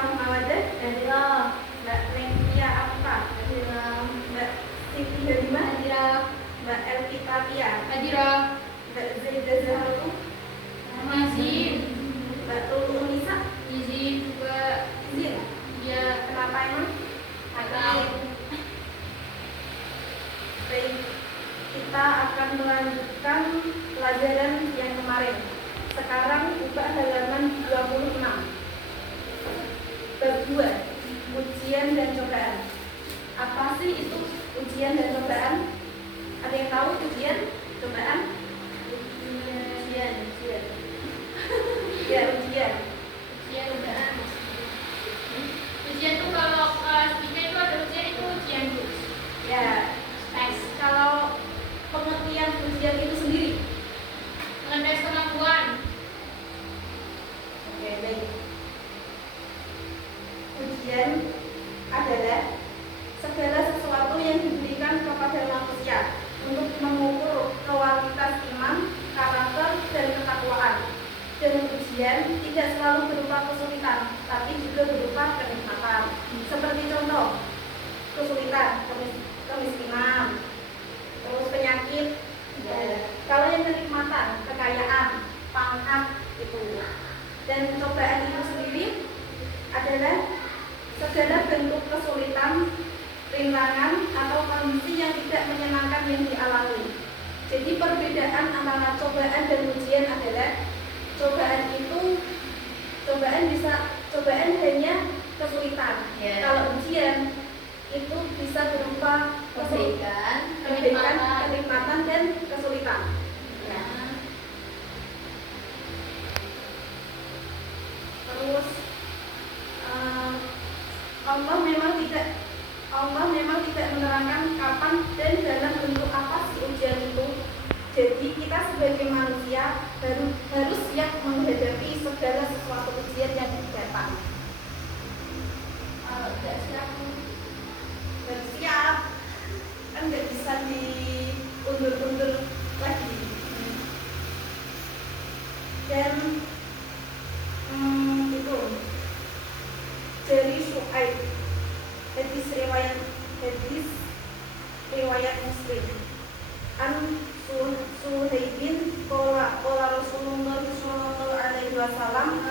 Latifah Mawadah, Hadira. Mbak Lempia Afta, Hadira. Mbak Siti Halimah, Hadira. Mbak Elvita Pia, Hadira. Mbak Zaidah Zahratu, Izin. Mbak Lulu Unisa, Izin juga. izin. Ya. Kenapa emang? Atau. Baik, kita akan melanjutkan pelajaran yang kemarin. Sekarang buka halaman 26. Bab 2, ujian dan cobaan. Apa sih itu ujian dan cobaan? Ada yang tahu ujian, cobaan? Ujian. Ya, ujian. Ujian cobaan. Ujian tuh kalau kelas 3 itu ada ujian itu ujian terus. Ya, Tes. kalau pengertian ujian itu sendiri. Mengetes kemampuan. Oke, baik. Ujian adalah segala sesuatu yang diberikan kepada manusia untuk mengukur kualitas iman, karakter, dan ketakwaan. Dan ujian tidak selalu berupa kesulitan, tapi juga berupa kenikmatan. Seperti contoh, kesulitan, kemiskinan, terus penyakit. Ya. Kalau yang kenikmatan, kekayaan, pangkat, itu. Dan cobaan itu sendiri adalah segala bentuk kesulitan, rintangan, atau kondisi yang tidak menyenangkan yang dialami. Jadi perbedaan antara cobaan dan ujian adalah cobaan hanya kesulitan. Ya. Kalau ujian itu bisa berupa Kebaikan, kenikmatan, dan kesulitan. Ya. Terus Allah memang tidak menerangkan kapan dan dalam bentuk apa si ujian itu. Jadi kita sebagai manusia harus siap menghadapi segala sesuatu ujian yang datang. Kalau tidak siap, bersiap kan nggak bisa diundur-undur lagi. Dan itu dari Syuaib, hadis riwayat Muslim. An Suhaibin qala Rasulullah sallallahu alaihi wasallam,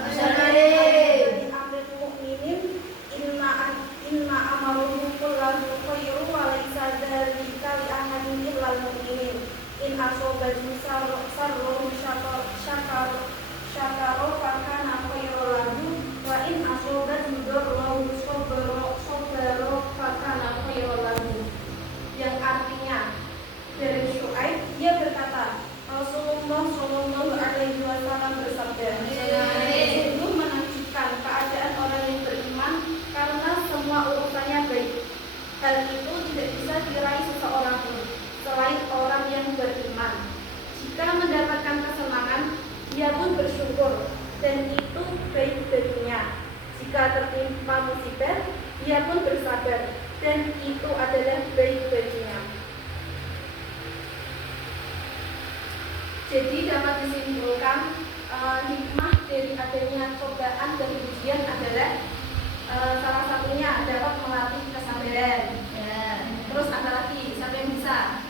amrul mukminin inna amaruhu kullahu khairu wa laisa dzalika li ahadin illal mu'minin. In asobahu sarru syakara fa kana khairan lahu wa in asobahu darru sabara fa kana khairan lahu. Yang artinya dari Syuaib, dia berkata, Rasulullah Shallallahu Alaihi Wasallam bersabda, sungguh menakjubkan keadaan orang yang beriman karena semua urusannya baik. Hal itu tidak bisa diraih seseorang pun selain orang yang beriman. Jika mendapatkan kesenangan, dia pun bersyukur dan itu baik baginya. Jika tertimpa musibah, dia pun bersabar dan itu adalah baik baginya. Jadi dapat disimpulkan hikmah dari adanya cobaan dan ujian adalah salah satunya dapat melatih kesabaran. Ya. Terus apa lagi? Siapa yang bisa?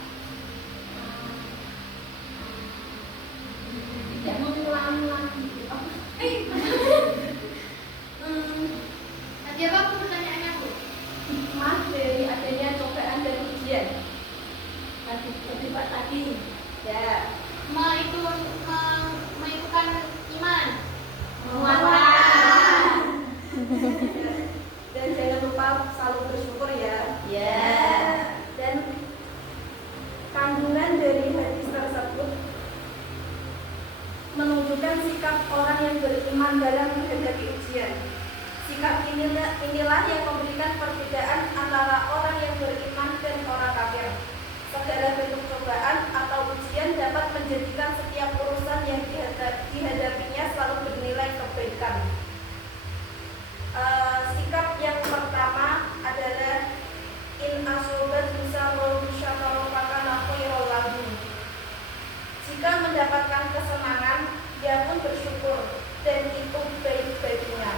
Tidak mengulangi lagi. Nanti apa aku pertanyaannya Bu? Hikmah dari adanya cobaan dan ujian. Tadi. Ya. Menentukan iman, menguatkan. Dan jangan lupa selalu bersyukur ya. Ya. Dan kandungan dari hadis tersebut menunjukkan sikap orang yang beriman dalam menghadapi ujian. Sikap inilah yang memberikan perbedaan antara orang yang beriman dan orang kafir. Segala bentuk cobaan atau ujian dapat menjadikan setiap urusan yang dihadapinya selalu bernilai kebaikan. Sikap yang pertama adalah in asobat bisa merusyakaro fakana khairal lahu. Jika mendapatkan kesenangan, dia pun bersyukur dan itu baik baginya.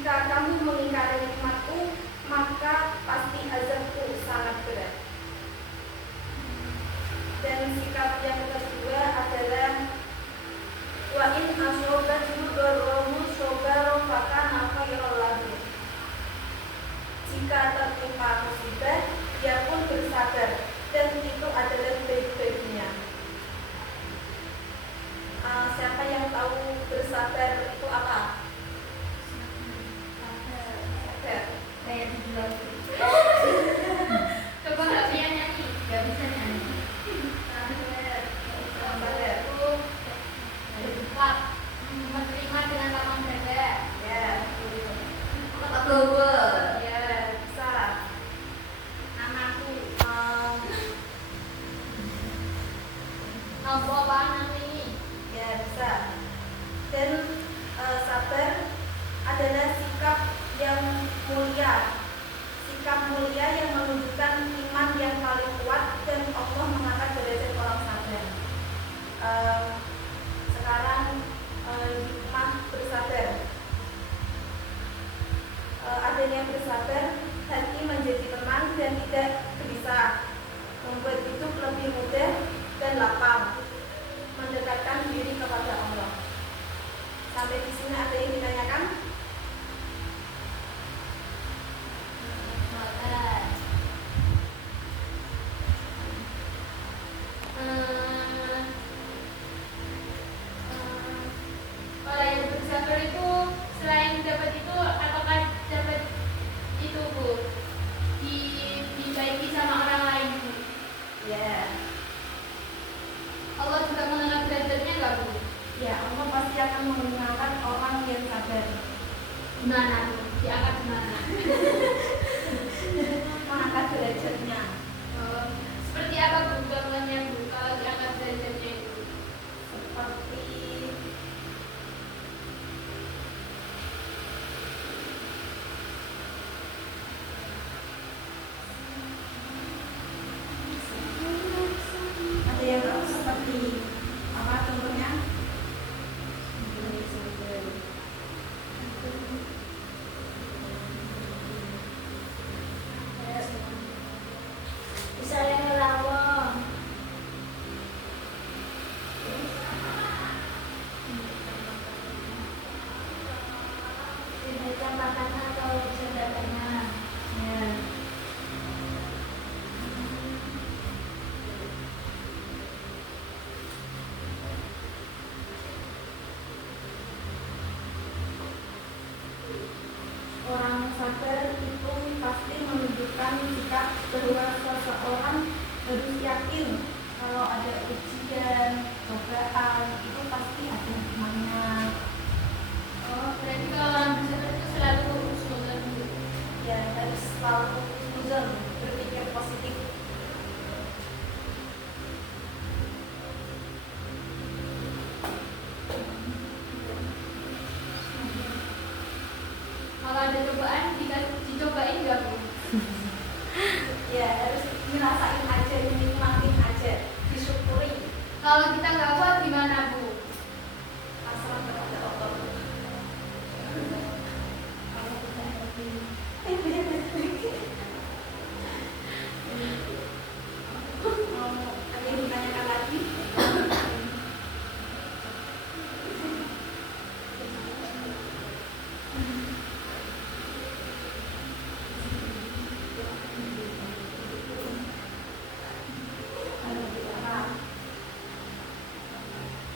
Jika kamu mengingkari nikmatku, maka pasti azabku sangat berat. Dan sikap yang kedua adalah wa in asobathu dharrahu sabara fakana khairan lahu. Jika tertimpa musibah, dia pun bersabar dan itu adalah baik baginya. Siapa yang tahu bersabar itu apa? Sabar. Kayak dijual. Coba nggak bisa nyanyi, nggak bisa nyanyi. Sabar. Bersikap menerima dengan lapang dada. Ya. Legowo. Ya, bisa. Namaku. Um, Apa apaan ini? Ya, bisa. Dan sabar adalah sikap yang mulia. Sikap mulia yang menunjukkan iman yang paling kuat dan Allah mengangkat derajat orang sabar. Sekarang hikmah bersabar. Adanya bersabar, hati menjadi tenang dan tidak gelisah, membuat hidup lebih mudah dan lapang, mendekatkan diri kepada Allah. Sampai di sini ada yang ditanyakan? Kalau yang bersabar itu selain dapat itu, apakah dapat itu Bu? Dibaiki sama orang lain Bu? Ya, Allah juga mengangkat derajatnya nggak Bu? ya Allah pasti akan mengangkat orang yang sabar. Gimana Bu? Diangkat gimana? Mengangkat derajatnya. Seperti apa Bu gambarnya Bu kalau diangkat derajatnya itu? Seperti ada yang tahu seperti apa contohnya? Misalnya ngelawong. Dibaca makanan atau saudaranya. Ya. Orang sabar itu pasti menunjukkan sikap bahwa seseorang harus yakin kalau ada ujian, cobaan itu pasti ada hikmahnya. Oh, berarti kalau orang bersabar itu selalu husnuzon Bu. Ya harus selalu husnuzon, berpikir positif. Kalau ada cobaan, dicobain nggak Bu? Ya harus ngerasain aja, nikmatin aja, disyukuri. Kalau kita nggak kuat gimana Bu? Pasrah kepada Allah. Kalau kita happy, ada yang ditanyakan lagi?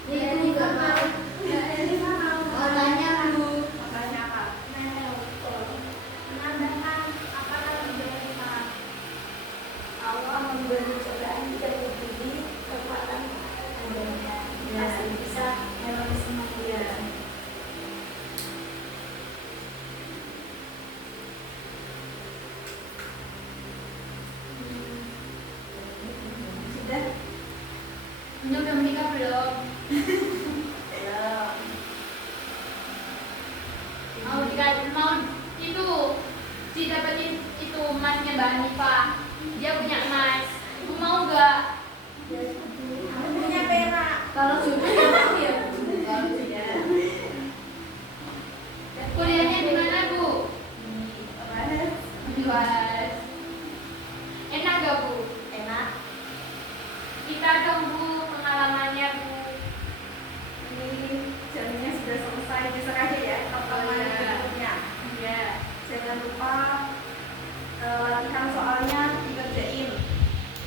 Ini nggak mau. Ini mana? Mau tanya Bu. Makanya apa? Menambahkan apa lagi dari hikmah? Allah memberi cobaan dan diberi kekuatan adanya. Masih bisa melewati semua dia. Sudah? Ini udah menikah belum? Belum. Mau itu didapetin itu emasnya Mbak Hanifah. Dia punya emas. Bu mau nggak? Aku punya perak. Kalau jodohnya mau ya. Ya. Kuliahnya di mana Bu? bebas. Enak gak Bu? Enak. Kita dong Bu pengalamannya Bu. Ini jamnya sudah selesai, besok aja ya pertemuan berikutnya. Iya. Jangan lupa latihan soalnya dikerjain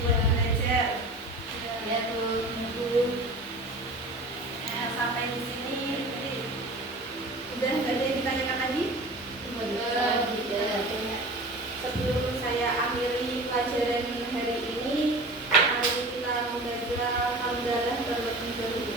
buat belajar. Ya tuh. Sampai di sini udah nggak ada yang ditanyakan lagi. Sebelum saya akhiri pelajaran hari ini, mari kita membaca hamdalah terlebih dahulu.